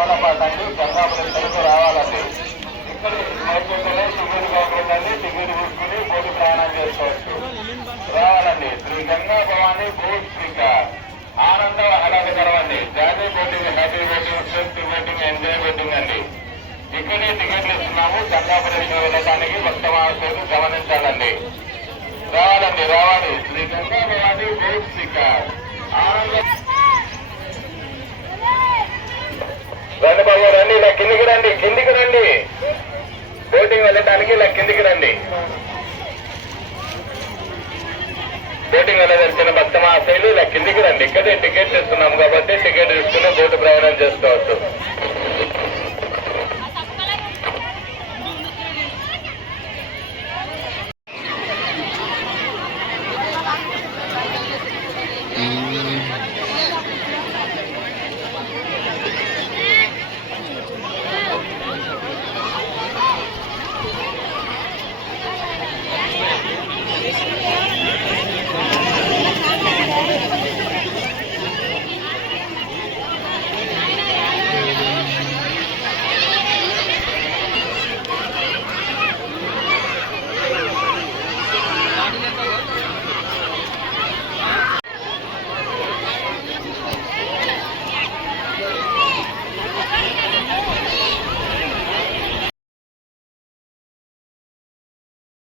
కొత్తలపాటండి గంగాపురం తరపు రావాలండి. ఇక్కడ మైసూరులో టికెట్ కాకుండానే టికెట్ తీసుకుని బోటు ప్రయాణం చేసుకోవచ్చు. రావాలండి. శ్రీ గంగా భవాని బోట్ స్పీకర్ ఆనందం ఆహ్లాదకరం అండి. జాతీయ boating, happy boating, safety boating, enjoy boating అండి. ఇక్కడే టికెట్లు ఇస్తున్నాము. గంగాపురం వెళ్ళడానికి భక్త మహాశయులు గమనించాలండి. రావాలండి, రావాలి. శ్రీ గంగా భవాని బోట్ స్పీకర్ ఆనందం. రండి బాబు, రండి. ఇలా కిందికి రండి, కిందికి రండి. బోటింగ్ వెళ్ళడానికి ఇలా కిందికి రండి. బోటింగ్ వెళ్ళదలిచిన భక్త మహాశయులు ఇలా కిందికి రండి. ఇక్కడే టికెట్ ఇస్తున్నాం కాబట్టి టికెట్ తీసుకుని బోటు ప్రయాణం చేసుకోవచ్చు.